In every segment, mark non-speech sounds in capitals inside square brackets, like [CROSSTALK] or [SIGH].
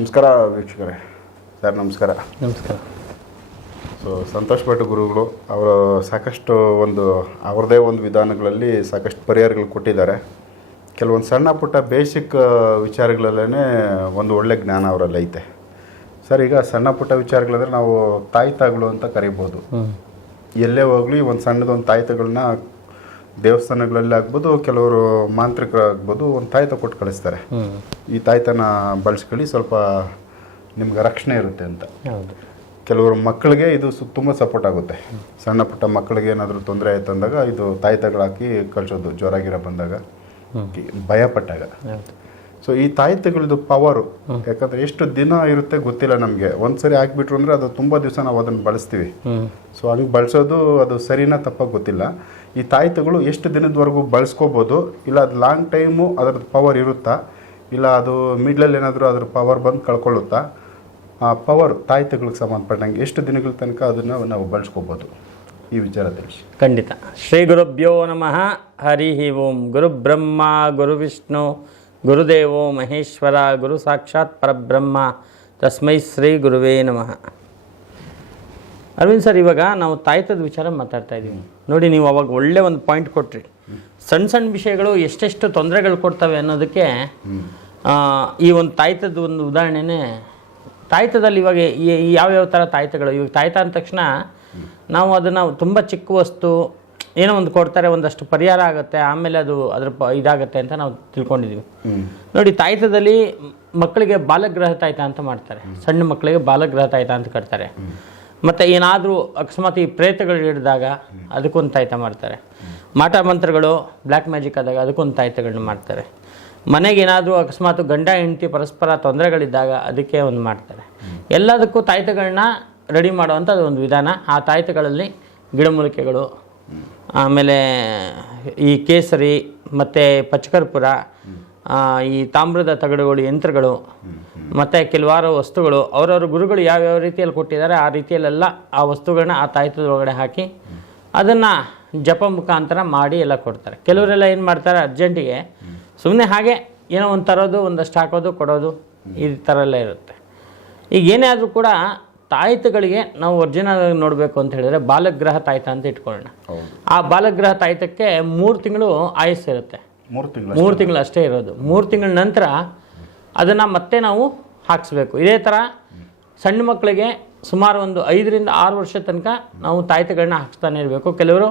ನಮಸ್ಕಾರ ವೀಕ್ಷಕರೇ. ಸರ್ ನಮಸ್ಕಾರ. ನಮಸ್ಕಾರ. ಸೊ ಸಂತೋಷ್ ಭಟ್ ಗುರುಗಳು ಅವರು ಸಾಕಷ್ಟು ಒಂದು ಅವ್ರದ್ದೇ ಒಂದು ವಿಧಾನಗಳಲ್ಲಿ ಸಾಕಷ್ಟು ಪರಿಹಾರಗಳು ಕೊಟ್ಟಿದ್ದಾರೆ. ಕೆಲವೊಂದು ಸಣ್ಣ ಪುಟ್ಟ ಬೇಸಿಕ್ ವಿಚಾರಗಳಲ್ಲೇ ಒಂದು ಒಳ್ಳೆ ಜ್ಞಾನ ಅವರಲ್ಲಿ ಐತೆ. ಸರ್ ಈಗ ಸಣ್ಣ ಪುಟ್ಟ ವಿಚಾರಗಳಂದ್ರೆ ನಾವು ತಾಯ್ತಾಗಳು ಅಂತ ಕರಿಬೋದು. ಎಲ್ಲೇ ಹೋಗಲಿ ಒಂದು ಸಣ್ಣದೊಂದು ತಾಯ್ತಗಳನ್ನ ದೇವಸ್ಥಾನಗಳಲ್ಲಿ ಆಗ್ಬೋದು ಕೆಲವರು ಮಾಂತ್ರಿಕರಾಗ್ಬೋದು ಒಂದು ತಾಯ್ತ ಕೊಟ್ಟು ಕಳಿಸ್ತಾರೆ. ಈ ತಾಯ್ತನ ಬಳಸ್ಕೊಳ್ಳಿ ಸ್ವಲ್ಪ ನಿಮ್ಗೆ ರಕ್ಷಣೆ ಇರುತ್ತೆ ಅಂತ. ಕೆಲವರು ಮಕ್ಕಳಿಗೆ ಇದು ಸು ತುಂಬ ಸಪೋರ್ಟ್ ಆಗುತ್ತೆ. ಸಣ್ಣ ಪುಟ್ಟ ಮಕ್ಕಳಿಗೆ ಏನಾದರೂ ತೊಂದರೆ ಆಯ್ತು ಅಂದಾಗ ಇದು ತಾಯ್ತಗಳಾಕಿ ಕಳಿಸೋದು ಜ್ವರ ಗಿರ ಬಂದಾಗ ಭಯಪಟ್ಟಾಗ. ಭಯ ಪಟ್ಟಾಗ ಹೌದು. ಸೊ ಈ ತಾಯ್ತಗಳದ್ದು ಪವರು ಯಾಕಂದ್ರೆ ಎಷ್ಟು ದಿನ ಇರುತ್ತೆ ಗೊತ್ತಿಲ್ಲ ನಮಗೆ. ಒಂದ್ಸರಿ ಹಾಕ್ಬಿಟ್ರು ಅಂದರೆ ಅದು ತುಂಬ ದಿವಸ ನಾವು ಅದನ್ನು ಬಳಸ್ತೀವಿ. ಸೊ ಹಂಗೆ ಬಳಸೋದು ಅದು ಸರಿನಾ ತಪ್ಪ ಗೊತ್ತಿಲ್ಲ. ಈ ತಾಯ್ತಗಳು ಎಷ್ಟು ದಿನದವರೆಗೂ ಬಳಸ್ಕೋಬೋದು ಇಲ್ಲ ಅದು ಲಾಂಗ್ ಟೈಮು ಅದ್ರದ್ದು ಪವರ್ ಇರುತ್ತಾ ಇಲ್ಲ ಅದು ಮಿಡ್ಲಲ್ಲಿ ಏನಾದರೂ ಅದ್ರ ಪವರ್ ಬಂದು ಕಳ್ಕೊಳ್ಳುತ್ತಾ ಆ ಪವರ್ ತಾಯ್ತಗಳಿಗೆ ಸಂಬಂಧಪಟ್ಟಂಗೆ ಎಷ್ಟು ದಿನಗಳ ತನಕ ಅದನ್ನು ನಾವು ಬಳಸ್ಕೋಬೋದು. ಈ ವಿಚಾರ ತಿಳಿಸಿ ಖಂಡಿತ. ಶ್ರೀ ಗುರುಭ್ಯೋ ನಮಃ. ಹರಿ ಓಂ. ಗುರು ಬ್ರಹ್ಮ ಗುರು ವಿಷ್ಣು ಗುರುದೇವೋ ಮಹೇಶ್ವರ, ಗುರು ಸಾಕ್ಷಾತ್ ಪರಬ್ರಹ್ಮ, ತಸ್ಮೈ ಶ್ರೀ ಗುರುವೇ ನಮಃ. ಅರವಿಂದ್ ಸರ್, ಇವಾಗ ನಾವು ತಾಯ್ತದ ವಿಚಾರ ಮಾತಾಡ್ತಾ ಇದ್ದೀವಿ. ನೋಡಿ, ನೀವು ಅವಾಗ ಒಳ್ಳೆ ಒಂದು ಪಾಯಿಂಟ್ ಕೊಟ್ರಿ. ಸಣ್ಣ ಸಣ್ಣ ವಿಷಯಗಳು ಎಷ್ಟೆಷ್ಟು ತೊಂದರೆಗಳು ಕೊಡ್ತವೆ ಅನ್ನೋದಕ್ಕೆ ಈ ಒಂದು ತಾಯ್ತದ ಒಂದು ಉದಾಹರಣೆನೇ ತಾಯ್ತದಲ್ಲಿ ಇವಾಗ ಯಾವ್ಯಾವ ಥರ ತಾಯ್ತಗಳು ಇವಾಗ ತಾಯ್ತ ಅಂದ ತಕ್ಷಣ ನಾವು ಅದನ್ನು ತುಂಬ ಚಿಕ್ಕ ವಸ್ತು ಏನೋ ಒಂದು ಕೊಡ್ತಾರೆ ಒಂದಷ್ಟು ಪರಿಹಾರ ಆಗುತ್ತೆ ಆಮೇಲೆ ಅದು ಅದ್ರ ಪ ಇದಾಗುತ್ತೆ ಅಂತ ನಾವು ತಿಳ್ಕೊಂಡಿದ್ದೀವಿ ನೋಡಿ ತಾಯ್ತದಲ್ಲಿ ಮಕ್ಕಳಿಗೆ ಬಾಲಗ್ರಹ ತಾಯ್ತ ಅಂತ ಮಾಡ್ತಾರೆ. ಸಣ್ಣ ಮಕ್ಕಳಿಗೆ ಬಾಲಗ್ರಹ ತಾಯ್ತ ಅಂತ ಕಟ್ತಾರೆ. ಮತ್ತು ಏನಾದರೂ ಅಕಸ್ಮಾತ್ ಈ ಪ್ರೇತಗಳು ಹಿಡಿದಾಗ ಅದಕ್ಕೊಂದು ತಾಯ್ತ ಮಾಡ್ತಾರೆ. ಮಾಟ ಮಂತ್ರಗಳು ಬ್ಲ್ಯಾಕ್ ಮ್ಯಾಜಿಕ್ ಆದಾಗ ಅದಕ್ಕೊಂದು ತಾಯ್ತಗಳನ್ನ ಮಾಡ್ತಾರೆ. ಮನೆಗೆ ಏನಾದರೂ ಅಕಸ್ಮಾತ್ ಗಂಡ ಹೆಂಡತಿ ಪರಸ್ಪರ ತೊಂದರೆಗಳಿದ್ದಾಗ ಅದಕ್ಕೆ ಒಂದು ಮಾಡ್ತಾರೆ. ಎಲ್ಲದಕ್ಕೂ ತಾಯ್ತಗಳನ್ನ ರೆಡಿ ಮಾಡುವಂಥ ಒಂದು ವಿಧಾನ. ಆ ತಾಯ್ತಗಳಲ್ಲಿ ಗಿಡಮೂಲಿಕೆಗಳು ಆಮೇಲೆ ಈ ಕೇಸರಿ ಮತ್ತು ಪಚ್ಚಕರ್ಪುರ ಆ, ಈ ತಾಮ್ರದ ತಗಡುಗಳು ಯಂತ್ರಗಳು ಮತ್ತು ಕೆಲವಾರು ವಸ್ತುಗಳು ಅವರವ್ರ ಗುರುಗಳು ಯಾವ್ಯಾವ ರೀತಿಯಲ್ಲಿ ಕೊಟ್ಟಿದ್ದಾರೆ ಆ ರೀತಿಯಲ್ಲೆಲ್ಲ ಆ ವಸ್ತುಗಳನ್ನ ಆ ತಾಯ್ತದ ಒಳಗಡೆ ಹಾಕಿ ಅದನ್ನು ಜಪ ಮುಖಾಂತರ ಮಾಡಿ ಎಲ್ಲ ಕೊಡ್ತಾರೆ. ಕೆಲವರೆಲ್ಲ ಏನು ಮಾಡ್ತಾರೆ ಅರ್ಜೆಂಟಿಗೆ ಸುಮ್ಮನೆ ಹಾಗೆ ಏನೋ ಒಂದು ತರೋದು ಒಂದಷ್ಟು ಹಾಕೋದು ಕೊಡೋದು ಈ ಥರ ಎಲ್ಲ ಇರುತ್ತೆ. ಈಗ ಏನೇ ಆದರೂ ಕೂಡ ತಾಯ್ತಗಳಿಗೆ ನಾವು ಒರಿಜಿನಲ್ ನೋಡಬೇಕು ಅಂತ ಹೇಳಿದ್ರೆ ಬಾಲಗ್ರಹ ತಾಯ್ತ ಅಂತ ಇಟ್ಕೊಳ್ಳೋಣ. ಆ ಬಾಲಗ್ರಹ ತಾಯ್ತಕ್ಕೆ ಮೂರು ತಿಂಗಳು ಆಯಸ್ಸು ಇರುತ್ತೆ. ಮೂರು ತಿಂಗಳು ಮೂರು ತಿಂಗಳು ಅಷ್ಟೇ ಇರೋದು. ಮೂರು ತಿಂಗಳ ನಂತರ ಅದನ್ನು ಮತ್ತೆ ನಾವು ಹಾಕಿಸ್ಬೇಕು. ಇದೇ ಥರ ಸಣ್ಣ ಮಕ್ಕಳಿಗೆ ಸುಮಾರು ಒಂದು ಐದರಿಂದ ಆರು ವರ್ಷ ತನಕ ನಾವು ತಾಯ್ತಗಳನ್ನ ಹಾಕಿಸ್ತಾನೆ ಇರಬೇಕು. ಕೆಲವರು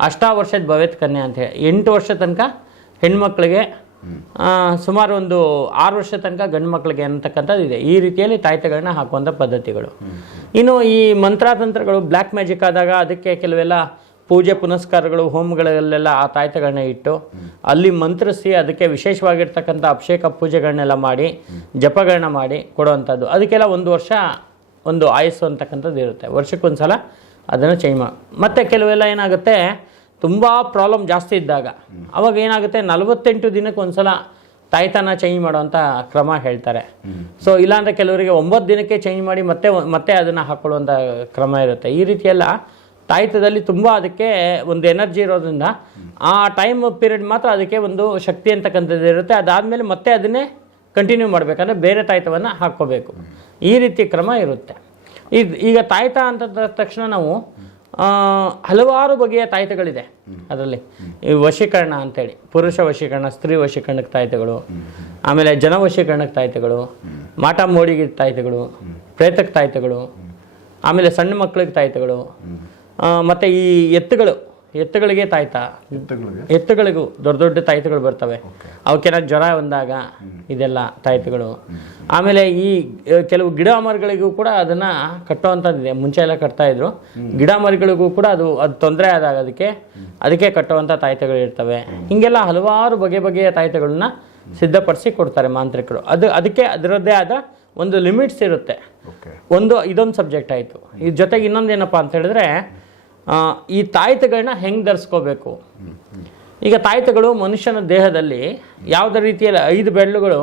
ಅಷ್ಟಾ ವರ್ಷದ ಭವೇತ್ ಕನ್ಯಾ ಅಂತ ಹೇಳಿ ಎಂಟು ವರ್ಷ ತನಕ ಹೆಣ್ಮಕ್ಳಿಗೆ ಸುಮಾರು ಒಂದು ಆರು ವರ್ಷ ತನಕ ಗಂಡು ಮಕ್ಕಳಿಗೆ ಅಂತಕ್ಕಂಥದ್ದು ಇದೆ. ಈ ರೀತಿಯಲ್ಲಿ ತಾಯ್ತಗಳನ್ನ ಹಾಕುವಂಥ ಪದ್ಧತಿಗಳು. ಇನ್ನು ಈ ಮಂತ್ರಾತಂತ್ರಗಳು ಬ್ಲ್ಯಾಕ್ ಮ್ಯಾಜಿಕ್ ಆದಾಗ ಅದಕ್ಕೆ ಕೆಲವೆಲ್ಲ ಪೂಜೆ ಪುನಸ್ಕಾರಗಳು, ಹೋಮಗಳಲ್ಲೆಲ್ಲ ಆ ತಾಯ್ತಗಳನ್ನ ಇಟ್ಟು ಅಲ್ಲಿ ಮಂತ್ರಿಸಿ ಅದಕ್ಕೆ ವಿಶೇಷವಾಗಿರ್ತಕ್ಕಂಥ ಅಭಿಷೇಕ ಪೂಜೆಗಳನ್ನೆಲ್ಲ ಮಾಡಿ, ಜಪಗಳನ್ನ ಮಾಡಿ ಕೊಡುವಂಥದ್ದು. ಅದಕ್ಕೆಲ್ಲ ಒಂದು ವರ್ಷ ಒಂದು ಆಯಸ್ಸು ಅಂತಕ್ಕಂಥದ್ದು ಇರುತ್ತೆ. ವರ್ಷಕ್ಕೊಂದ್ಸಲ ಅದನ್ನು ಚೇಂಜ್ ಮಾಡಿ ಮತ್ತು ಕೆಲವೆಲ್ಲ ಏನಾಗುತ್ತೆ? ತುಂಬ ಪ್ರಾಬ್ಲಮ್ ಜಾಸ್ತಿ ಇದ್ದಾಗ. ಅವಾಗ ಏನಾಗುತ್ತೆ, ನಲವತ್ತೆಂಟು ದಿನಕ್ಕೆ ಒಂದ್ಸಲ ತಾಯ್ತನ ಚೇಂಜ್ ಮಾಡುವಂಥ ಕ್ರಮ ಹೇಳ್ತಾರೆ. ಸೊ ಇಲ್ಲಾಂದರೆ ಕೆಲವರಿಗೆ ಒಂಬತ್ತು ದಿನಕ್ಕೆ ಚೇಂಜ್ ಮಾಡಿ ಮತ್ತೆ ಮತ್ತೆ ಅದನ್ನು ಹಾಕ್ಕೊಳ್ಳುವಂಥ ಕ್ರಮ ಇರುತ್ತೆ. ಈ ರೀತಿಯೆಲ್ಲ ತಾಯ್ತದಲ್ಲಿ ತುಂಬ ಅದಕ್ಕೆ ಒಂದು ಎನರ್ಜಿ ಇರೋದ್ರಿಂದ ಆ ಟೈಮ್ ಪೀರಿಯಡ್ ಮಾತ್ರ ಅದಕ್ಕೆ ಒಂದು ಶಕ್ತಿ ಅಂತಕ್ಕಂಥದ್ದು ಇರುತ್ತೆ. ಅದಾದಮೇಲೆ ಮತ್ತೆ ಅದನ್ನೇ ಕಂಟಿನ್ಯೂ ಮಾಡಬೇಕಂದ್ರೆ ಬೇರೆ ತಾಯ್ತವನ್ನು ಹಾಕ್ಕೋಬೇಕು. ಈ ರೀತಿ ಕ್ರಮ ಇರುತ್ತೆ. ಈಗ ಈಗ ತಾಯ್ತ ಅಂತ ತಕ್ಷಣ ನಾವು ಹಲವಾರು ಬಗೆಯ ತಾಯ್ತಗಳಿದೆ ಅದರಲ್ಲಿ. ವಶೀಕರಣ ಅಂತೇಳಿ. ಪುರುಷ ವಶೀಕರಣ, ಸ್ತ್ರೀ ವಶೀಕರಣಕ್ಕೆ ತಾಯ್ತಗಳು. ಆಮೇಲೆ ಜನ ವಶೀಕರಣಕ್ಕೆ ತಾಯ್ತಗಳು. ಮಾಟ ಮೋಡಿಗೆ ತಾಯ್ತಗಳು. ಪ್ರೇತಕ್ಕೆ ತಾಯ್ತಗಳು. ಆಮೇಲೆ ಸಣ್ಣ ಮಕ್ಕಳಿಗೆ ತಾಯ್ತಗಳು. ಮತ್ತೆ ಈ ಎತ್ತುಗಳು. ಎತ್ತುಗಳಿಗೆ ತಾಯ್ತ. ಎತ್ತುಗಳಿಗೆ? ಎತ್ತುಗಳಿಗೂ ದೊಡ್ಡ ದೊಡ್ಡ ತಾಯ್ತಗಳು ಬರ್ತವೆ. ಅವಕ್ಕೆಲ್ಲ ಜ್ವರ ಬಂದಾಗ ಇದೆಲ್ಲ ತಾಯ್ತಗಳು. ಆಮೇಲೆ ಈ ಕೆಲವು ಗಿಡ ಮರಗಳಿಗೂ ಕೂಡ ಅದನ್ನ ಕಟ್ಟುವಂಥದ್ದಿದೆ. ಮುಂಚೆ ಎಲ್ಲ ಕಟ್ತಾ ಇದ್ರು. ಗಿಡ ಮರಗಳಿಗೂ ಕೂಡ ಅದು ಅದು ತೊಂದರೆ ಆದಾಗ ಅದಕ್ಕೆ ಅದಕ್ಕೆ ಕಟ್ಟುವಂಥ ತಾಯ್ತಗಳು ಇರ್ತವೆ. ಹಿಂಗೆಲ್ಲ ಹಲವಾರು ಬಗೆ ಬಗೆಯ ತಾಯ್ತಗಳನ್ನ ಸಿದ್ಧಪಡಿಸಿ ಕೊಡ್ತಾರೆ ಮಾಂತ್ರಿಕರು. ಅದು ಅದಕ್ಕೆ ಅದರದ್ದೇ ಆದ ಒಂದು ಲಿಮಿಟ್ಸ್ ಇರುತ್ತೆ. ಒಂದು ಇದೊಂದು ಸಬ್ಜೆಕ್ಟ್ ಆಯಿತು. ಇದ್ರ ಜೊತೆಗೆ ಇನ್ನೊಂದು ಏನಪ್ಪ ಅಂತ ಹೇಳಿದ್ರೆ ಈ ತಾಯ್ತಗಳನ್ನ ಹೆಂಗೆ ಧರಿಸ್ಕೋಬೇಕು? ಈಗ ತಾಯ್ತಗಳು ಮನುಷ್ಯನ ದೇಹದಲ್ಲಿ ಯಾವುದೇ ರೀತಿಯಲ್ಲಿ ಐದು ಬೆಳ್ಳುಗಳು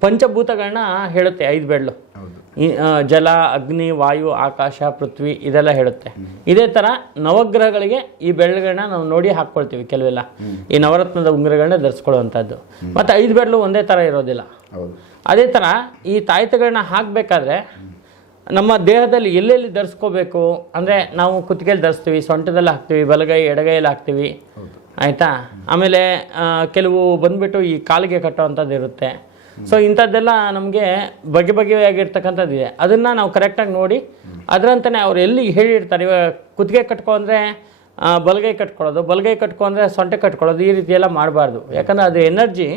ಪಂಚಭೂತಗಳನ್ನ ಹೇಳುತ್ತೆ ಐದು ಬೆಳ್ಳು ಜಲ ಅಗ್ನಿ ವಾಯು ಆಕಾಶ ಪೃಥ್ವಿ ಇದೆಲ್ಲ ಹೇಳುತ್ತೆ. ಇದೇ ಥರ ನವಗ್ರಹಗಳಿಗೆ ಈ ಬೆಳ್ಳಗಳನ್ನ ನಾವು ನೋಡಿ ಹಾಕ್ಕೊಳ್ತೀವಿ ಕೆಲವೆಲ್ಲ. ಈ ನವರತ್ನದ ಉಂಗ್ರಗಳನ್ನ ಧರಿಸ್ಕೊಳ್ಳುವಂಥದ್ದು. ಮತ್ತು ಐದು ಬೆಳ್ಳು ಒಂದೇ ಥರ ಇರೋದಿಲ್ಲ. ಅದೇ ಥರ ಈ ತಾಯ್ತಗಳನ್ನ ಹಾಕಬೇಕಾದ್ರೆ ನಮ್ಮ ದೇಹದಲ್ಲಿ ಎಲ್ಲೆಲ್ಲಿ ಧರಿಸ್ಕೋಬೇಕು? ಅಂದರೆ ನಾವು ಕುತ್ತಿಗೆಯಲ್ಲಿ ಧರಿಸ್ತೀವಿ, ಸೊಂಟದಲ್ಲಿ ಹಾಕ್ತೀವಿ, ಬಲಗೈ, ಎಡಗೈಯಲ್ಲಿ ಹಾಕ್ತೀವಿ. ಆಯಿತಾ? ಆಮೇಲೆ ಕೆಲವು ಬಂದ್ಬಿಟ್ಟು ಈ ಕಾಲಿಗೆ ಕಟ್ಟೋವಂಥದ್ದು ಇರುತ್ತೆ. ಸೊ ಇಂಥದ್ದೆಲ್ಲ ನಮಗೆ ಬಗೆ ಬಗೆಯಾಗಿರ್ತಕ್ಕಂಥದ್ದು ಇದೆ ಅದನ್ನು ನಾವು ಕರೆಕ್ಟಾಗಿ ನೋಡಿ ಅದರಂತಲೇ ಅವ್ರು ಎಲ್ಲಿ ಹೇಳಿರ್ತಾರೆ, ಇವಾಗ ಕುತ್ತಿಗೆ ಕಟ್ಕೊ ಅಂದರೆ ಬಲಗೈ ಕಟ್ಕೊಳ್ಳೋದು, ಬಲಗೈ ಕಟ್ಕೊ ಅಂದರೆ ಸೊಂಟೆ ಕಟ್ಕೊಳ್ಳೋದು, ಈ ರೀತಿಯೆಲ್ಲ ಮಾಡಬಾರ್ದು. ಯಾಕಂದರೆ ಅದು ಎನರ್ಜಿ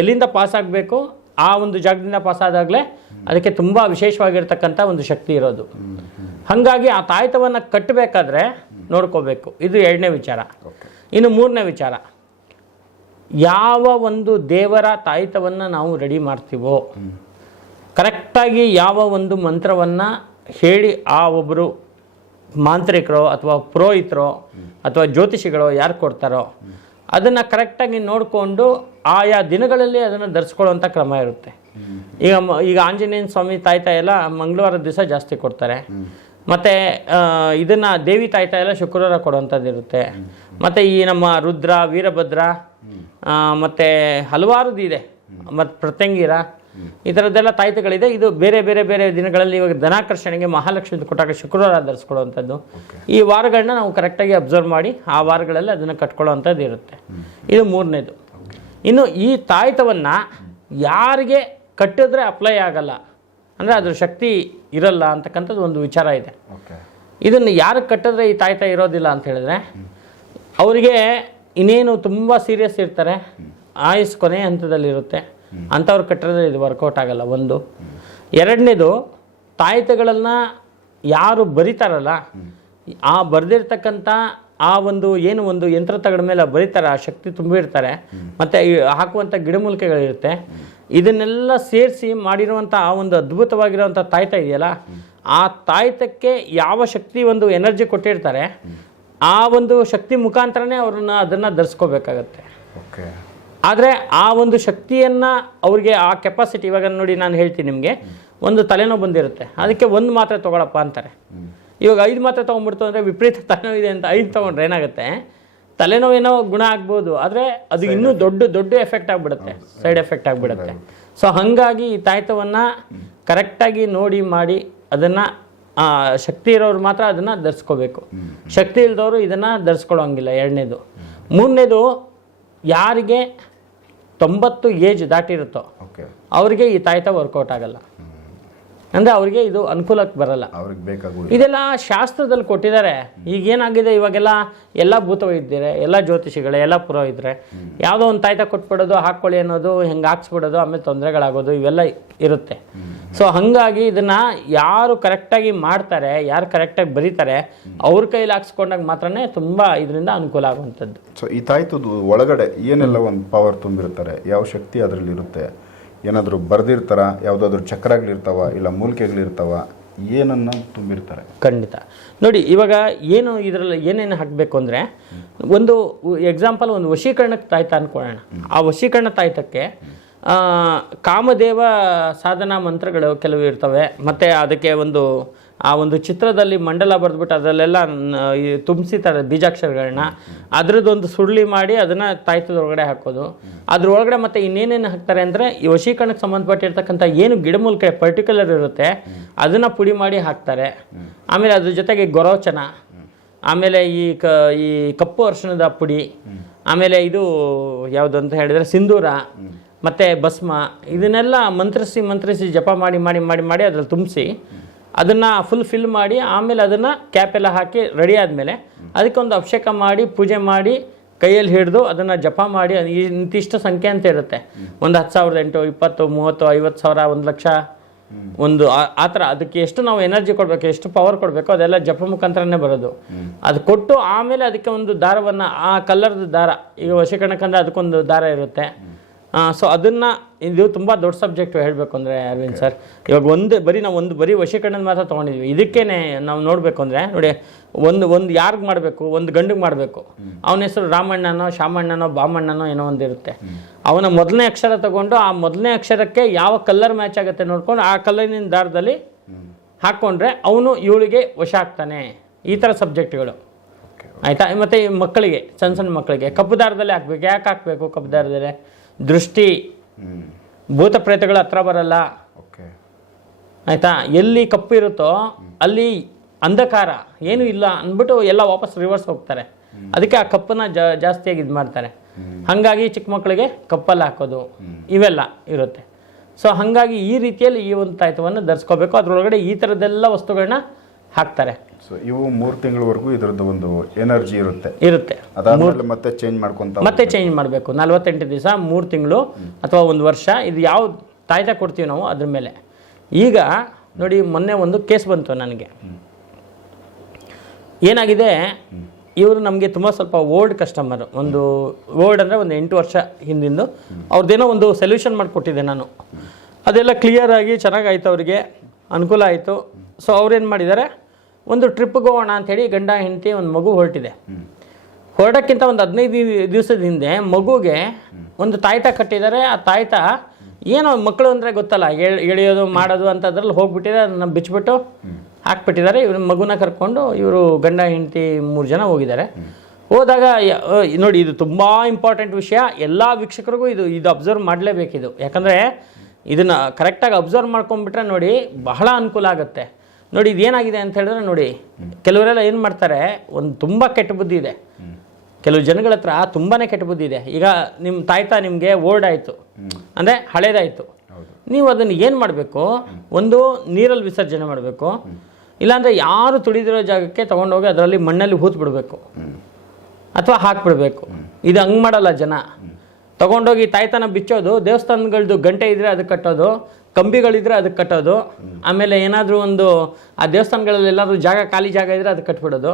ಎಲ್ಲಿಂದ ಪಾಸ್ ಆಗಬೇಕು, ಆ ಒಂದು ಜಾಗದಿಂದ ಪಾಸ್ ಆದಾಗಲೇ ಅದಕ್ಕೆ ತುಂಬ ವಿಶೇಷವಾಗಿರ್ತಕ್ಕಂಥ ಒಂದು ಶಕ್ತಿ ಇರೋದು. ಹಾಗಾಗಿ ಆ ತಾಯ್ತವನ್ನು ಕಟ್ಟಬೇಕಾದ್ರೆ ನೋಡ್ಕೋಬೇಕು. ಇದು ಎರಡನೇ ವಿಚಾರ. ಇನ್ನು ಮೂರನೇ ವಿಚಾರ. ಯಾವ ಒಂದು ದೇವರ ತಾಯ್ತವನ್ನು ನಾವು ರೆಡಿ ಮಾಡ್ತೀವೋ ಕರೆಕ್ಟಾಗಿ ಯಾವ ಒಂದು ಮಂತ್ರವನ್ನು ಹೇಳಿ ಆ ಒಬ್ಬರು ಮಾಂತ್ರಿಕರೋ ಅಥವಾ ಪುರೋಹಿತರೋ ಅಥವಾ ಜ್ಯೋತಿಷಿಗಳೋ ಯಾರು ಕೊಡ್ತಾರೋ ಅದನ್ನು ಕರೆಕ್ಟಾಗಿ ನೋಡಿಕೊಂಡು ಆಯಾ ದಿನಗಳಲ್ಲಿ ಅದನ್ನು ಧರಿಸ್ಕೊಳ್ಳುವಂಥ ಕ್ರಮ ಇರುತ್ತೆ. ಈಗ ಈಗ ಆಂಜನೇಯನ ಸ್ವಾಮಿ ತಾಯ್ತ ಎಲ್ಲ ಮಂಗಳವಾರದ ದಿವಸ ಜಾಸ್ತಿ ಕೊಡ್ತಾರೆ. ಮತ್ತು ಇದನ್ನು ದೇವಿ ತಾಯ್ತ ಎಲ್ಲ ಶುಕ್ರವಾರ ಕೊಡುವಂಥದ್ದು ಇರುತ್ತೆ. ಮತ್ತು ಈ ನಮ್ಮ ರುದ್ರ, ವೀರಭದ್ರ ಮತ್ತು ಮತ್ತೆ ಹಲವಾರು ಇದೆ. ಮತ್ತು ಪ್ರತ್ಯಂಗಿರ, ಈ ಥರದ್ದೆಲ್ಲ ತಾಯ್ತಗಳಿದೆ. ಇದು ಬೇರೆ ಬೇರೆ ಬೇರೆ ದಿನಗಳಲ್ಲಿ ಇವಾಗ ಧನಾಕರ್ಷಣೆಗೆ ಮಹಾಲಕ್ಷ್ಮಿ ಕೊಟ್ಟಾಗ ಶುಕ್ರವಾರ ಧರಿಸ್ಕೊಳ್ಳುವಂಥದ್ದು ಈ ವಾರಗಳನ್ನ ನಾವು ಕರೆಕ್ಟಾಗಿ ಅಬ್ಸರ್ವ್ ಮಾಡಿ ಆ ವಾರಗಳಲ್ಲಿ ಅದನ್ನು ಕಟ್ಕೊಳ್ಳುವಂಥದ್ದು ಇರುತ್ತೆ. ಇದು ಮೂರನೇದು. ಇನ್ನು ಈ ತಾಯ್ತವನ್ನು ಯಾರಿಗೆ ಕಟ್ಟಿದ್ರೆ ಅಪ್ಲೈ ಆಗಲ್ಲ. ಅಂದರೆ ಅದ್ರ ಶಕ್ತಿ ಇರಲ್ಲ ಅಂತಕ್ಕಂಥದ್ದು ಒಂದು ವಿಚಾರ ಇದೆ. ಇದನ್ನು ಯಾರು ಕಟ್ಟಿದ್ರೆ ಈ ತಾಯ್ತ ಇರೋದಿಲ್ಲ ಅಂತ ಹೇಳಿದ್ರೆ ಅವರಿಗೆ ಇನ್ನೇನು ತುಂಬ ಸೀರಿಯಸ್ ಇರ್ತಾರೆ ಆಯುಸ್ ಕೊನೆ ಹಂತದಲ್ಲಿರುತ್ತೆ ಅಂಥವ್ರು ಕಟ್ಟಿದ್ರೆ ಇದು ವರ್ಕೌಟ್ ಆಗಲ್ಲ ಒಂದು. ಎರಡನೇದು ತಾಯ್ತಗಳನ್ನು ಯಾರು ಬರಿತಾರಲ್ಲ ಆ ಬರೆದಿರ್ತಕ್ಕಂಥ ಆ ಒಂದು ಏನು ಒಂದು ಯಂತ್ರ ತಗಡ ಮೇಲೆ ಬರೀತಾರೆ ಆ ಶಕ್ತಿ ತುಂಬಿರ್ತಾರೆ. ಮತ್ತು ಹಾಕುವಂಥ ಗಿಡಮೂಲಿಕೆಗಳಿರುತ್ತೆ. ಇದನ್ನೆಲ್ಲ ಸೇರಿಸಿ ಮಾಡಿರುವಂಥ ಆ ಒಂದು ಅದ್ಭುತವಾಗಿರುವಂಥ ತಾಯ್ತ ಇದೆಯಲ್ಲ? ಆ ತಾಯ್ತಕ್ಕೆ ಯಾವ ಶಕ್ತಿ ಒಂದು ಎನರ್ಜಿ ಕೊಟ್ಟಿರ್ತಾರೆ ಆ ಒಂದು ಶಕ್ತಿ ಮುಖಾಂತರನೇ ಅವ್ರನ್ನ ಅದನ್ನು ಧರಿಸ್ಕೋಬೇಕಾಗತ್ತೆ ಓಕೆ. ಆದರೆ ಆ ಒಂದು ಶಕ್ತಿಯನ್ನು ಅವ್ರಿಗೆ ಆ ಕೆಪಾಸಿಟಿ ಇವಾಗ ನೋಡಿ ನಾನು ಹೇಳ್ತೀನಿ ನಿಮಗೆ ಒಂದು ತಲೆನೋವು ಬಂದಿರುತ್ತೆ. ಅದಕ್ಕೆ ಒಂದು ಮಾತ್ರೆ ತೊಗೊಳಪ್ಪ ಅಂತಾರೆ. ಇವಾಗ ಐದು ಮಾತ್ರೆ ತೊಗೊಂಡ್ಬಿಡ್ತು ಅಂದರೆ ವಿಪರೀತ ತಲೆನೋವು ಇದೆ ಅಂತ ಐದು ತೊಗೊಂಡ್ರೆ ಏನಾಗುತ್ತೆ? ತಲೆನೋವೇನೋ ಗುಣ ಆಗ್ಬೋದು ಆದರೆ ಅದು ಇನ್ನೂ ದೊಡ್ಡ ದೊಡ್ಡ ಎಫೆಕ್ಟ್ ಆಗಿಬಿಡುತ್ತೆ ಸೈಡ್ ಎಫೆಕ್ಟ್ ಆಗಿಬಿಡುತ್ತೆ. ಸೊ ಹಾಗಾಗಿ ಈ ತಾಯ್ತವನ್ನು ಕರೆಕ್ಟಾಗಿ ನೋಡಿ ಮಾಡಿ ಅದನ್ನು ಶಕ್ತಿ ಇರೋರು ಮಾತ್ರ ಅದನ್ನು ಧರಿಸ್ಕೋಬೇಕು. ಶಕ್ತಿ ಇಲ್ದವರು ಇದನ್ನು ಧರಿಸ್ಕೊಳ್ಳೋಂಗಿಲ್ಲ ಎರಡನೇದು. ಮೂರನೇದು ಯಾರಿಗೆ ತೊಂಬತ್ತು ಏಜ್ ದಾಟಿರುತ್ತೋ ಅವರಿಗೆ ಈ ತಾಯ್ತ ವರ್ಕೌಟ್ ಆಗಲ್ಲ. ಅಂದರೆ ಅವ್ರಿಗೆ ಇದು ಅನುಕೂಲಕ್ಕೆ ಬರಲ್ಲ. ಅವ್ರಿಗೆ ಬೇಕಾಗುವುದು ಇದೆಲ್ಲ ಶಾಸ್ತ್ರದಲ್ಲಿ ಕೊಟ್ಟಿದ್ದಾರೆ. ಈಗ ಏನಾಗಿದೆ? ಇವಾಗೆಲ್ಲ ಎಲ್ಲ ಭೂತವೈದ್ಯರೆ ಎಲ್ಲ ಜ್ಯೋತಿಷಿಗಳೇ ಎಲ್ಲ ಪುರೋಹಿತರೆ ಯಾವುದೋ ಒಂದು ತಾಯ್ತ ಕೊಟ್ಬಿಡೋದು ಹಾಕ್ಕೊಳ್ಳಿ ಅನ್ನೋದು ಹೆಂಗೆ ಹಾಕ್ಸ್ಬಿಡೋದು ಆಮೇಲೆ ತೊಂದರೆಗಳಾಗೋದು ಇವೆಲ್ಲ ಇರುತ್ತೆ. ಸೊ ಹಾಗಾಗಿ ಇದನ್ನ ಯಾರು ಕರೆಕ್ಟಾಗಿ ಮಾಡ್ತಾರೆ ಯಾರು ಕರೆಕ್ಟಾಗಿ ಬರೀತಾರೆ ಅವ್ರ ಕೈಲಿ ಹಾಕ್ಸ್ಕೊಂಡಾಗ ಮಾತ್ರನೇ ತುಂಬ ಇದರಿಂದ ಅನುಕೂಲ ಆಗುವಂಥದ್ದು. ಸೊ ಈ ತಾಯ್ತದ್ದು ಒಳಗಡೆ ಏನೆಲ್ಲ ಒಂದು ಪವರ್ ತುಂಬಿರ್ತಾರೆ ಯಾವ ಶಕ್ತಿ ಅದರಲ್ಲಿ ಇರುತ್ತೆ ಏನಾದರೂ ಬರೆದಿರ್ತಾರ? ಯಾವುದಾದ್ರೂ ಚಕ್ರಗಳಿರ್ತಾವ ಇಲ್ಲ ಮೂಲಿಕೆಗಳಿರ್ತಾವ ಏನನ್ನ ತುಂಬಿರ್ತಾರೆ? ಖಂಡಿತ. ನೋಡಿ ಇವಾಗ ಏನು ಇದರಲ್ಲಿ ಏನೇನು ಹಾಕಬೇಕು ಅಂದರೆ ಒಂದು ಎಕ್ಸಾಂಪಲ್ ಒಂದು ವಶೀಕರಣಕ್ಕೆ ತಾಯ್ತ ಅಂದ್ಕೊಳ್ಳೋಣ ಆ ವಶೀಕರಣ ತಾಯ್ತಕ್ಕೆ ಕಾಮದೇವ ಸಾಧನಾ ಮಂತ್ರಗಳು ಕೆಲವು ಇರ್ತವೆ. ಮತ್ತು ಅದಕ್ಕೆ ಒಂದು ಆ ಒಂದು ಚಿತ್ರದಲ್ಲಿ ಮಂಡಲ ಬರೆದ್ಬಿಟ್ಟು ಅದರಲ್ಲೆಲ್ಲ ತುಂಬಿಸಿತಾರೆ ಬೀಜಾಕ್ಷರಗಳನ್ನ ಅದ್ರದ್ದೊಂದು ಸುರುಳಿ ಮಾಡಿ ಅದನ್ನು ತಾಯ್ತದೊಳಗಡೆ ಹಾಕೋದು. ಅದ್ರ ಒಳಗಡೆ ಮತ್ತೆ ಇನ್ನೇನೇನು ಹಾಕ್ತಾರೆ ಅಂದರೆ, ಈ ವಶೀಕರಣಕ್ಕೆ ಸಂಬಂಧಪಟ್ಟಿರ್ತಕ್ಕಂಥ ಏನು ಗಿಡಮೂಲಿಕೆ ಪರ್ಟಿಕ್ಯುಲರ್ ಇರುತ್ತೆ, ಅದನ್ನು ಪುಡಿ ಮಾಡಿ ಹಾಕ್ತಾರೆ. ಆಮೇಲೆ ಅದ್ರ ಜೊತೆಗೆ ಗೊರೋಚನ, ಆಮೇಲೆ ಈ ಕ, ಈ ಕಪ್ಪು ಅರ್ಶನದ ಪುಡಿ, ಆಮೇಲೆ ಇದು ಯಾವುದು ಅಂತ ಹೇಳಿದರೆ ಸಿಂಧೂರ, ಮತ್ತು ಭಸ್ಮ, ಇದನ್ನೆಲ್ಲ ಮಂತ್ರಿಸಿ ಮಂತ್ರಿಸಿ ಜಪ ಮಾಡಿ ಮಾಡಿ ಮಾಡಿ ಮಾಡಿ ಅದ್ರಲ್ಲಿ ತುಂಬಿಸಿ ಅದನ್ನು ಫುಲ್ ಫಿಲ್ ಮಾಡಿ, ಆಮೇಲೆ ಅದನ್ನು ಕ್ಯಾಪೆಲ್ಲ ಹಾಕಿ ರೆಡಿ ಆದಮೇಲೆ ಅದಕ್ಕೊಂದು ಅಭಿಷೇಕ ಮಾಡಿ, ಪೂಜೆ ಮಾಡಿ, ಕೈಯಲ್ಲಿ ಹಿಡಿದು ಅದನ್ನು ಜಪ ಮಾಡಿ ಇಂತಿಷ್ಟು ಸಂಖ್ಯೆ ಅಂತ ಇರುತ್ತೆ. ಒಂದು ಹತ್ತು ಸಾವಿರದ ಎಂಟು, ಇಪ್ಪತ್ತು, ಮೂವತ್ತು, ಐವತ್ತು ಸಾವಿರ, ಒಂದು ಲಕ್ಷ. ಒಂದು ಆ ಥರ ಅದಕ್ಕೆ ಎಷ್ಟು ನಾವು ಎನರ್ಜಿ ಕೊಡಬೇಕು, ಎಷ್ಟು ಪವರ್ ಕೊಡಬೇಕು, ಅದೆಲ್ಲ ಜಪ ಮುಖಾಂತರನೇ ಬರೋದು. ಅದು ಕೊಟ್ಟು ಆಮೇಲೆ ಅದಕ್ಕೆ ಒಂದು ದಾರವನ್ನು, ಆ ಕಲ್ಲರ್ದು ದಾರ, ಈಗ ವಶೀಕರಣಕ್ಕಂದ್ರೆ ಅದಕ್ಕೊಂದು ದಾರ ಇರುತ್ತೆ. ಸೊ ಅದನ್ನು ಇದು ತುಂಬ ದೊಡ್ಡ ಸಬ್ಜೆಕ್ಟ್ ಹೇಳಬೇಕು ಅಂದರೆ ಅರವಿಂದ್ ಸರ್ ಇವಾಗ ಒಂದು ಬರೀ ನಾವು ಒಂದು ಬರೀ ವಶೀಕರಣದ ಮಾತ್ರ ತೊಗೊಂಡಿದ್ವಿ. ಇದಕ್ಕೇನೆ ನಾವು ನೋಡಬೇಕು ಅಂದರೆ ನೋಡಿ ಒಂದು ಒಂದು ಯಾರಿಗೆ ಮಾಡಬೇಕು? ಒಂದು ಗಂಡಿಗೆ ಮಾಡಬೇಕು. ಅವನ ಹೆಸರು ರಾಮಣ್ಣನೋ ಶಾಮಣ್ಣನೋ ಬಾಮಣ್ಣನೋ ಏನೋ ಒಂದು ಇರುತ್ತೆ. ಅವನ ಮೊದಲನೇ ಅಕ್ಷರ ತಗೊಂಡು ಆ ಮೊದಲನೇ ಅಕ್ಷರಕ್ಕೆ ಯಾವ ಕಲ್ಲರ್ ಮ್ಯಾಚ್ ಆಗುತ್ತೆ ನೋಡ್ಕೊಂಡು ಆ ಕಲರಿನ ದಾರದಲ್ಲಿ ಹಾಕ್ಕೊಂಡ್ರೆ ಅವನು ಇವಳಿಗೆ ವಶ ಆಗ್ತಾನೆ. ಈ ಥರ ಸಬ್ಜೆಕ್ಟ್ಗಳು ಆಯಿತಾ? ಮತ್ತು ಮಕ್ಕಳಿಗೆ ಸಣ್ಣ ಸಣ್ಣ ಮಕ್ಕಳಿಗೆ. ಕಪ್ಪು ದಾರದಲ್ಲಿ ಹಾಕ್ಬೇಕು. ಯಾಕೆ ಹಾಕಬೇಕು ಕಪ್ಪು ದಾರದಲ್ಲಿ? ದೃಷ್ಟಿ ಭೂತ ಪ್ರೇತಗಳು ಹತ್ರ ಬರಲ್ಲ. ಓಕೆ. ಆಯಿತಾ? ಎಲ್ಲಿ ಕಪ್ಪು ಇರುತ್ತೋ ಅಲ್ಲಿ ಅಂಧಕಾರ ಏನೂ ಇಲ್ಲ ಅಂದ್ಬಿಟ್ಟು ಎಲ್ಲ ವಾಪಸ್ ರಿವರ್ಸ್ ಹೋಗ್ತಾರೆ. ಅದಕ್ಕೆ ಆ ಕಪ್ಪನ್ನ ಜಾಸ್ತಿಯಾಗಿ ಇದು ಮಾಡ್ತಾರೆ. ಹಾಗಾಗಿ ಚಿಕ್ಕ ಮಕ್ಕಳಿಗೆ ಕಪ್ಪಲ್ಲಿ ಹಾಕೋದು ಇವೆಲ್ಲ ಇರುತ್ತೆ. ಸೊ ಹಾಗಾಗಿ ಈ ರೀತಿಯಲ್ಲಿ ಈ ಒಂದು ತಾಯ್ತವನ್ನು ಧರಿಸ್ಕೋಬೇಕು. ಅದರೊಳಗಡೆ ಈ ಥರದ್ದೆಲ್ಲ ವಸ್ತುಗಳನ್ನ ಹಾಕ್ತಾರೆ. ಸೊ ಇವು ಮೂರು ತಿಂಗಳವರೆಗೂ ಇದ್ರದ್ದು ಒಂದು ಎನರ್ಜಿ ಇರುತ್ತೆ. ಇರುತ್ತೆ. ಅದಾದ್ಮೇಲೆ ಮತ್ತೆ ಚೇಂಜ್ ಮಾಡ್ಕೊಂತ ಮತ್ತೆ ಚೇಂಜ್ ಮಾಡಬೇಕು. ನಲ್ವತ್ತೆಂಟು ದಿವಸ ಮೂರು ತಿಂಗಳು ಅಥವಾ ಒಂದು ವರ್ಷ ಇದು ಯಾವ ತಾಯ್ತ ಕೊಡ್ತೀವಿ ನಾವು ಅದ್ರ ಮೇಲೆ. ಈಗ ನೋಡಿ ಮೊನ್ನೆ ಒಂದು ಕೇಸ್ ಬಂತು ನನಗೆ. ಏನಾಗಿದೆ? ಇವರು ನಮಗೆ ತುಂಬ ಸ್ವಲ್ಪ ಓಲ್ಡ್ ಕಸ್ಟಮರ್ ಒಂದು ಓಲ್ಡ್ ಅಂದರೆ ಒಂದು ಎಂಟು ವರ್ಷ ಹಿಂದಿಂದು ಅವ್ರದ್ದೇನೋ ಒಂದು ಸೊಲ್ಯೂಷನ್ ಮಾಡಿಕೊಟ್ಟಿದ್ದೆ ನಾನು. ಅದೆಲ್ಲ ಕ್ಲಿಯರ್ ಆಗಿ ಚೆನ್ನಾಗಾಯ್ತು ಅವರಿಗೆ ಅನುಕೂಲ ಆಯಿತು. ಸೊ ಅವ್ರೇನು ಮಾಡಿದ್ದಾರೆ? ಒಂದು ಟ್ರಿಪ್ಗೆ ಹೋಗೋಣ ಅಂಥೇಳಿ ಗಂಡ ಹೆಂಡತಿ ಒಂದು ಮಗು ಹೊರಟಿದೆ. ಹೊರಡೋಕ್ಕಿಂತ ಒಂದು ಹದಿನೈದು ದಿವಸದ ಹಿಂದೆ ಮಗುಗೆ ಒಂದು ತಾಯ್ತ ಕಟ್ಟಿದ್ದಾರೆ. ಆ ತಾಯ್ತ ಏನೋ ಮಕ್ಕಳು ಅಂದರೆ ಗೊತ್ತಲ್ಲ ಎಳ್- ಎಳೆಯೋದು ಮಾಡೋದು ಅಂತ ಅದ್ರಲ್ಲಿ ಹೋಗ್ಬಿಟ್ಟಿದೆ ಅದನ್ನ ಬಿಚ್ಚಿಬಿಟ್ಟು ಹಾಕ್ಬಿಟ್ಟಿದ್ದಾರೆ. ಇವ್ರ ಮಗುನ ಕರ್ಕೊಂಡು ಇವರು ಗಂಡ ಹೆಂಡತಿ ಮೂರು ಜನ ಹೋಗಿದ್ದಾರೆ. ಹೋದಾಗ ನೋಡಿ ಇದು ತುಂಬ ಇಂಪಾರ್ಟೆಂಟ್ ವಿಷಯ. ಎಲ್ಲ ವೀಕ್ಷಕರಿಗೂ ಇದು ಇದು ಅಬ್ಸರ್ವ್ ಮಾಡಲೇಬೇಕಿದು. ಯಾಕಂದರೆ ಇದನ್ನು ಕರೆಕ್ಟಾಗಿ ಅಬ್ಸರ್ವ್ ಮಾಡ್ಕೊಂಡ್ಬಿಟ್ರೆ ನೋಡಿ ಬಹಳ ಅನುಕೂಲ ಆಗುತ್ತೆ. ನೋಡಿ ಇದೇನಾಗಿದೆ ಅಂತ ಹೇಳಿದ್ರೆ ನೋಡಿ ಕೆಲವರೆಲ್ಲ ಏನು ಮಾಡ್ತಾರೆ ಒಂದು ತುಂಬ ಕೆಟ್ಟ ಬುದ್ಧಿ ಇದೆ. ಕೆಲವು ಜನಗಳ ಹತ್ರ ತುಂಬಾ ಕೆಟ್ಟ ಬುದ್ಧಿ ಇದೆ. ಈಗ ನಿಮ್ಮ ತಾಯ್ತ ನಿಮಗೆ ಓಲ್ಡ್ ಆಯಿತು. ಅಂದರೆ ಹಳೇದಾಯಿತು. ನೀವು ಅದನ್ನು ಏನು ಮಾಡಬೇಕು? ಒಂದು ನೀರಲ್ಲಿ ವಿಸರ್ಜನೆ ಮಾಡಬೇಕು. ಇಲ್ಲಾಂದರೆ ಯಾರು ತುಳಿದಿರೋ ಜಾಗಕ್ಕೆ ತೊಗೊಂಡೋಗಿ ಅದರಲ್ಲಿ ಮಣ್ಣಲ್ಲಿ ಹೂತ್ ಬಿಡಬೇಕು. ಅಥವಾ ಹಾಕ್ಬಿಡ್ಬೇಕು. ಇದು ಹಂಗೆ ಮಾಡಲ್ಲ ಜನ. ತೊಗೊಂಡೋಗಿ ತಾಯ್ತನ ಬಿಚ್ಚೋದು ದೇವಸ್ಥಾನಗಳದ್ದು ಗಂಟೆ ಇದ್ರೆ ಅದಕ್ಕೆ ಕಟ್ಟೋದು ಕಂಬಿಗಳಿದ್ರೆ ಅದಕ್ಕೆ ಕಟ್ಟೋದು. ಆಮೇಲೆ ಏನಾದರೂ ಒಂದು ಆ ದೇವಸ್ಥಾನಗಳಲ್ಲಿ ಎಲ್ಲಾದರೂ ಜಾಗ ಖಾಲಿ ಜಾಗ ಇದ್ರೆ ಅದಕ್ಕೆ ಕಟ್ಬಿಡೋದು.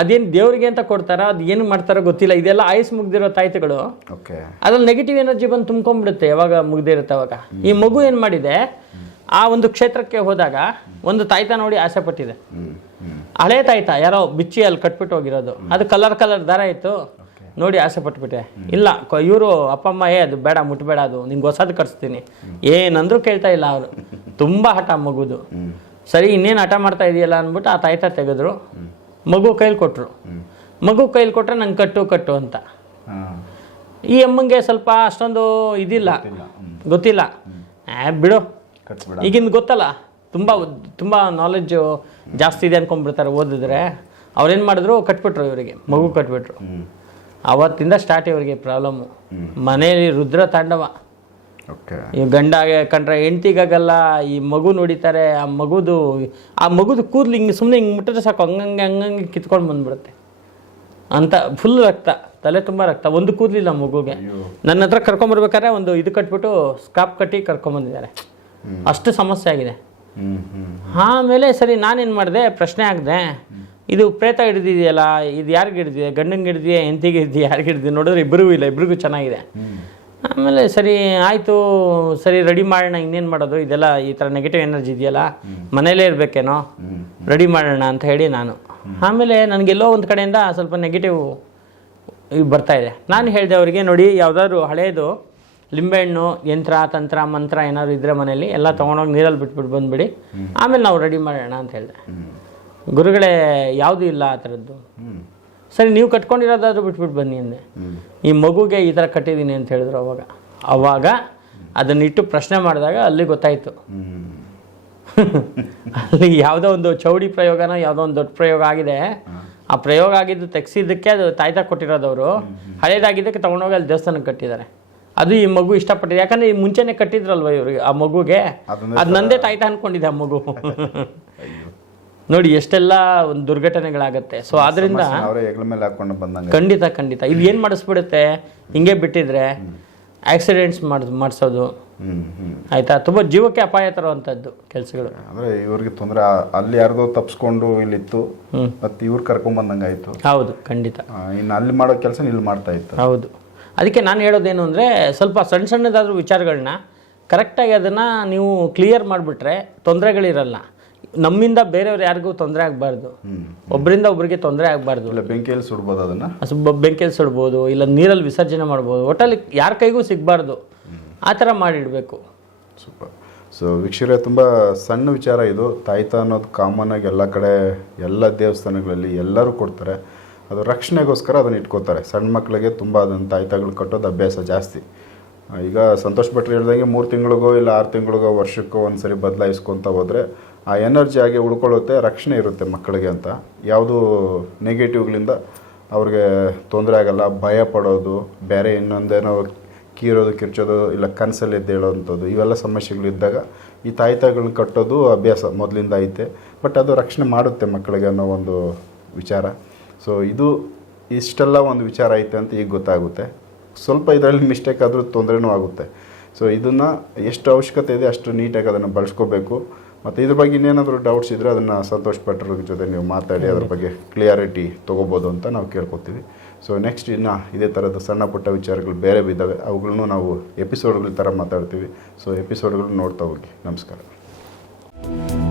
ಅದೇನು ದೇವ್ರಿಗೆ ಅಂತ ಕೊಡ್ತಾರ ಅದು ಏನು ಮಾಡ್ತಾರೋ ಗೊತ್ತಿಲ್ಲ. ಇದೆಲ್ಲ ಆಯುಸ್ ಮುಗ್ದಿರೋ ತಾಯ್ತಗಳು. ಅದ್ರಲ್ಲಿ ನೆಗೆಟಿವ್ ಎನರ್ಜಿ ಬಂದು ತುಂಬ್ಕೊಂಡ್ಬಿಡುತ್ತೆ ಯಾವಾಗ ಮುಗ್ದಿರುತ್ತೆ ಅವಾಗ. ಈ ಮಗು ಏನು ಮಾಡಿದೆ ಆ ಒಂದು ಕ್ಷೇತ್ರಕ್ಕೆ ಹೋದಾಗ ಒಂದು ತಾಯ್ತ ನೋಡಿ ಆಸೆ ಪಟ್ಟಿದೆ. ಹಳೆ ತಾಯ್ತ ಯಾರೋ ಬಿಚ್ಚಿ ಅಲ್ಲಿ ಕಟ್ಬಿಟ್ಟು ಹೋಗಿರೋದು. ಅದು ಕಲರ್ ಕಲರ್ ದಾರ ಇತ್ತು. ನೋಡಿ ಆಸೆ ಪಟ್ಬಿಟ್ಟೆ ಇಲ್ಲ ಇವರು ಅಪ್ಪ ಅಮ್ಮ ಏ ಅದು ಬೇಡ ಮುಟ್ಬೇಡ ಅದು ನಿಂಗೆ ಹೊಸದು ಕಟ್ಸ್ತೀನಿ. ಏನಂದ್ರೂ ಕೇಳ್ತಾ ಇಲ್ಲ ಅವರು. ತುಂಬ ಹಠ ಮಗುದು. ಸರಿ ಇನ್ನೇನು ಹಠ ಮಾಡ್ತಾ ಇದೆಯಲ್ಲ ಅಂದ್ಬಿಟ್ಟು ಆ ತಾಯ್ತ ತೆಗೆದ್ರು. ಮಗು ಕೈಲಿ ಕೊಟ್ರು. ಮಗು ಕೈಲಿ ಕೊಟ್ರೆ ನಂಗೆ ಕಟ್ಟು ಕಟ್ಟು ಅಂತ. ಈ ಅಮ್ಮಂಗೆ ಸ್ವಲ್ಪ ಅಷ್ಟೊಂದು ಇದಿಲ್ಲ. ಗೊತ್ತಿಲ್ಲ. ಬಿಡು. ಈಗಿಂದ ಗೊತ್ತಲ್ಲ. ತುಂಬ ತುಂಬ ನಾಲೆಡ್ಜು ಜಾಸ್ತಿ ಇದೆ ಅನ್ಕೊಂಡ್ಬಿಡ್ತಾರೆ ಓದಿದ್ರೆ. ಅವ್ರೇನು ಮಾಡಿದ್ರು ಕಟ್ಬಿಟ್ರು ಇವರಿಗೆ. ಮಗು ಕಟ್ಬಿಟ್ರು. ಅವತ್ತಿಂದ ಸ್ಟಾರ್ಟ್ ಇವರಿಗೆ ಪ್ರಾಬ್ಲಮ್ಮು ಮನೆಯಲ್ಲಿ ರುದ್ರ ತಾಂಡವ. ಓಕೆ. ಈ ಗಂಡ ಕಂಡ್ರೆ ಹೆಂಡ್ತಿಗಾಗಲ್ಲ ಈ ಮಗು ನೋಡಿತಾರೆ ಆ ಮಗುದು ಆ ಮಗುದು ಕೂದಲು ಹಿಂಗೆ ಸುಮ್ಮನೆ ಹಿಂಗೆ ಮುಟ್ಟಿದ್ರೆ ಸಾಕು ಹಂಗಂಗೆ ಹಂಗಂಗೆ ಕಿತ್ಕೊಂಡು ಬಂದ್ಬಿಡುತ್ತೆ. ಅಂತ ಫುಲ್ ರಕ್ತ ತಲೆ ತುಂಬ ರಕ್ತ ಒಂದು ಕೂದಲಿಲ್ಲ ಮಗುಗೆ. ನನ್ನ ಹತ್ರ ಕರ್ಕೊಂಬರ್ಬೇಕಾದ್ರೆ ಒಂದು ಇದು ಕಟ್ಬಿಟ್ಟು ಸ್ಕಾಪ್ ಕಟ್ಟಿ ಕರ್ಕೊಂಬಂದಿದ್ದಾರೆ ಅಷ್ಟು ಸಮಸ್ಯೆ ಆಗಿದೆ. ಆಮೇಲೆ ಸರಿ ನಾನೇನು ಮಾಡಿದೆ ಪ್ರಶ್ನೆ ಹಾಕಿದೆ ಇದು ಪ್ರೇತ ಹಿಡಿದಿದೆಯಲ್ಲ, ಇದು ಯಾರಿಗೆ ಹಿಡಿದಿದೆ? ಗಂಡಂಗೆ ಹಿಡಿದಿದೆ ಹೆಂತಿಗೆ ಹಿಡಿದಿ ಯಾರಿಗೆ ಹಿಡಿದಿದೆ? ನೋಡಿದ್ರೆ ಇಬ್ಬರಿಗೂ ಇಲ್ಲ ಇಬ್ಬರಿಗೂ ಚೆನ್ನಾಗಿದೆ. ಆಮೇಲೆ ಸರಿ, ಆಯಿತು, ಸರಿ, ರೆಡಿ ಮಾಡೋಣ, ಇನ್ನೇನು ಮಾಡೋದು? ಇದೆಲ್ಲ ಈ ಥರ ನೆಗೆಟಿವ್ ಎನರ್ಜಿ ಇದೆಯಲ್ಲ? ಮನೇಲೇ ಇರಬೇಕೇನೋ? ರೆಡಿ ಮಾಡೋಣ ಅಂತ ಹೇಳಿ ನಾನು. ಆಮೇಲೆ ನನಗೆಲ್ಲೋ ಒಂದು ಕಡೆಯಿಂದ ಸ್ವಲ್ಪ ನೆಗೆಟಿವ್ ಬರ್ತಾಯಿದೆ ನಾನು ಹೇಳಿದೆ ಅವರಿಗೆ, ನೋಡಿ, ಯಾವುದಾದ್ರು ಹಳೇದು, ಲಿಂಬೆಹಣ್ಣು, ಯಂತ್ರ, ತಂತ್ರ, ಮಂತ್ರ ಏನಾದ್ರು ಇದ್ರೆ ಮನೇಲಿ, ಎಲ್ಲ ತೊಗೊಂಡೋಗಿ ನೀರಲ್ಲಿ ಬಿಟ್ಬಿಟ್ಟು ಬಂದುಬಿಡಿ. ಆಮೇಲೆ ನಾವು ರೆಡಿ ಮಾಡೋಣ ಅಂತ ಹೇಳಿದೆ. ಗುರುಗಳೇ ಯಾವುದೂ ಇಲ್ಲ ಆ ಥರದ್ದು. ಸರಿ ನೀವು ಕಟ್ಕೊಂಡಿರೋದಾದ್ರೂ ಬಿಟ್ಬಿಟ್ಟು ಬನ್ನಿ ಅಂದೆ. ಈ ಮಗುಗೆ ಈ ಥರ ಕಟ್ಟಿದ್ದೀನಿ ಅಂತ ಹೇಳಿದ್ರು ಅವಾಗ. ಅವಾಗ ಅದನ್ನಿಟ್ಟು ಪ್ರಶ್ನೆ ಮಾಡಿದಾಗ ಅಲ್ಲಿ ಗೊತ್ತಾಯಿತು. [LAUGHS] ಅಲ್ಲಿ ಯಾವುದೋ ಒಂದು ಚೌಡಿ ಪ್ರಯೋಗನ ಯಾವುದೋ ಒಂದು ದೊಡ್ಡ ಪ್ರಯೋಗ ಆಗಿದೆ. ಆ ಪ್ರಯೋಗ ಆಗಿದ್ದು ತೆಗ್ಸಿದ್ದಕ್ಕೆ ಅದು ತಾಯ್ತಾ ಕೊಟ್ಟಿರೋದವರು. ಹಳೇದಾಗಿದ್ದಕ್ಕೆ ತೊಗೊಂಡೋಗಿ ಅಲ್ಲಿ ದೇವಸ್ಥಾನಕ್ಕೆ ಕಟ್ಟಿದ್ದಾರೆ. ಅದು ಈ ಮಗು ಇಷ್ಟಪಟ್ಟಿದೆ. ಯಾಕಂದ್ರೆ ಈ ಮುಂಚೆನೆ ಕಟ್ಟಿದ್ರಲ್ವ ಇವ್ರಿಗೆ ಆ ಮಗುಗೆ? ಅದು ನಂದೇ ತಾಯ್ತಾ ಅನ್ಕೊಂಡಿದೆ ಆ ಮಗು. [LAUGHS] ನೋಡಿ ಎಷ್ಟೆಲ್ಲ ಒಂದು ದುರ್ಘಟನೆಗಳಾಗುತ್ತೆ. ಸೊ ಆದ್ರಿಂದ ಅವರೇ ಹೆಗ್ಲ ಮೇಲೆ ಹಾಕೊಂಡು ಬಂದಂಗೆ. ಖಂಡಿತ ಖಂಡಿತ. ಇದು ಏನು ಮಾಡಿಸ್ಬಿಡುತ್ತೆ? ಹಿಂಗೆ ಬಿಟ್ಟಿದ್ರೆ ಆಕ್ಸಿಡೆಂಟ್ಸ್ ಮಾಡ್ ಮಾಡಿಸೋದು. ಹ್ಮ್ ಹ್ಮ್. ಆಯ್ತಾ? ತುಂಬ ಜೀವಕ್ಕೆ ಅಪಾಯ ತರುವಂಥದ್ದು ಕೆಲಸಗಳು. ಅಂದ್ರೆ ಇವ್ರಿಗೆ ತೊಂದರೆ ಅಲ್ಲಿ ಯಾರ್ದೋ ತಪ್ಸ್ಕೊಂಡು ಇಲ್ಲಿತ್ತು. ಮತ್ತೆ ಇವ್ರು ಕರ್ಕೊಂಡ್ ಬಂದಂಗೆ ಆಯ್ತು ಹೌದು ಖಂಡಿತ. ಇನ್ನು ಅಲ್ಲಿ ಮಾಡೋ ಕೆಲಸ ಇಲ್ಲಿ ಮಾಡ್ತಾ ಇತ್ತು. ಹೌದು. ಅದಕ್ಕೆ ನಾನು ಹೇಳೋದೇನು ಅಂದರೆ ಸ್ವಲ್ಪ ಸಣ್ಣ ಸಣ್ಣದಾದ್ರೂ ವಿಚಾರಗಳನ್ನ ಕರೆಕ್ಟಾಗಿ ಅದನ್ನು ನೀವು ಕ್ಲಿಯರ್ ಮಾಡಿಬಿಟ್ರೆ ತೊಂದರೆಗಳಿರಲ್ಲ. ನಮ್ಮಿಂದ ಬೇರೆಯವ್ರು ಯಾರಿಗೂ ತೊಂದರೆ ಆಗಬಾರ್ದು. ಒಬ್ಬರಿಂದ ಒಬ್ಬರಿಗೆ ತೊಂದರೆ ಆಗಬಾರ್ದು. ಇಲ್ಲ ಬೆಂಕಿಯಲ್ಲಿ ಸುಡ್ಬೋದು ಅದನ್ನ? ಬೆಂಕಿಯಲ್ಲಿ ಸುಡ್ಬೋದು ಇಲ್ಲ ನೀರಲ್ಲಿ ವಿಸರ್ಜನೆ ಮಾಡ್ಬೋದು. ಒಟ್ಟಲ್ಲಿ ಯಾರ ಕೈಗೂ ಸಿಗಬಾರ್ದು. ಆ ಥರ ಮಾಡಿಡಬೇಕು. ಸೂಪರ್. ಸೊ ವೀಕ್ಷಕರೇ ತುಂಬ ಸಣ್ಣ ವಿಚಾರ ಇದು. ತಾಯ್ತ ಅನ್ನೋದು ಕಾಮನ್ ಆಗಿ ಎಲ್ಲ ಕಡೆ ಎಲ್ಲ ದೇವಸ್ಥಾನಗಳಲ್ಲಿ ಎಲ್ಲರೂ ಕೊಡ್ತಾರೆ. ಅದು ರಕ್ಷಣೆಗೋಸ್ಕರ ಅದನ್ನು ಇಟ್ಕೋತಾರೆ. ಸಣ್ಣ ಮಕ್ಕಳಿಗೆ ತುಂಬ ಅದನ್ನು ತಾಯ್ತಗಳು ಕಟ್ಟೋದು ಅಭ್ಯಾಸ ಜಾಸ್ತಿ. ಈಗ ಸಂತೋಷ್ ಭಟ್ರು ಹೇಳ್ದಂಗೆ ಮೂರು ತಿಂಗಳಿಗೋ ಇಲ್ಲ ಆರು ತಿಂಗಳಿಗೋ ವರ್ಷಕ್ಕೋ ಒಂದು ಸರಿ ಬದಲಾಯಿಸ್ಕೊತ ಹೋದರೆ ಆ ಎನರ್ಜಿ ಆಗಿ ಉಳ್ಕೊಳ್ಳುತ್ತೆ, ರಕ್ಷಣೆ ಇರುತ್ತೆ ಮಕ್ಕಳಿಗೆ ಅಂತ. ಯಾವುದು ನೆಗೆಟಿವ್ಗಳಿಂದ ಅವ್ರಿಗೆ ತೊಂದರೆ ಆಗಲ್ಲ, ಭಯ ಪಡೋದು, ಬೇರೆ ಇನ್ನೊಂದೇನೋ ಕೀರೋದು, ಕಿರ್ಚೋದು, ಇಲ್ಲ ಕನಸಲ್ಲಿ ಎದ್ದೇಳೋವಂಥದ್ದು ಇವೆಲ್ಲ ಸಮಸ್ಯೆಗಳಿದ್ದಾಗ ಈ ತಾಯ್ತಗಳನ್ನ ಕಟ್ಟೋದು ಅಭ್ಯಾಸ ಮೊದಲಿಂದ ಐತೆ. ಬಟ್ ಅದು ರಕ್ಷಣೆ ಮಾಡುತ್ತೆ ಮಕ್ಕಳಿಗೆ ಅನ್ನೋ ಒಂದು ವಿಚಾರ. ಸೊ ಇದು ಇಷ್ಟೆಲ್ಲ ಒಂದು ವಿಚಾರ ಐತೆ ಅಂತ ಈಗ ಗೊತ್ತಾಗುತ್ತೆ. ಸ್ವಲ್ಪ ಇದರಲ್ಲಿ ಮಿಸ್ಟೇಕ್ ಆದರೂ ತೊಂದರೆನೂ ಆಗುತ್ತೆ. ಸೊ ಇದನ್ನು ಎಷ್ಟು ಅವಶ್ಯಕತೆ ಇದೆ ಅಷ್ಟು ನೀಟಾಗಿ ಅದನ್ನು ಬಳಸ್ಕೋಬೇಕು. ಮತ್ತು ಇದ್ರ ಬಗ್ಗೆ ಇನ್ನೇನಾದರೂ ಡೌಟ್ಸ್ ಇದ್ದರೆ ಅದನ್ನು ಸಂತೋಷ್ ಭಟ್ರ ಜೊತೆ ನೀವು ಮಾತಾಡಿ ಅದ್ರ ಬಗ್ಗೆ ಕ್ಲಿಯಾರಿಟಿ ತೊಗೋಬೋದು ಅಂತ ನಾವು ಕೇಳ್ಕೊತೀವಿ. ಸೊ ನೆಕ್ಸ್ಟ್ ಇನ್ನು ಇದೇ ಥರದ ಸಣ್ಣ ಪುಟ್ಟ ವಿಚಾರಗಳು ಬೇರೆ ಬಿದ್ದಾವೆ. ಅವುಗಳನ್ನು ನಾವು ಎಪಿಸೋಡ್ಗಳ ಥರ ಮಾತಾಡ್ತೀವಿ. ಸೊ ಎಪಿಸೋಡ್ಗಳು ನೋಡ್ತಾ ಹೋಗಿ. ನಮಸ್ಕಾರ.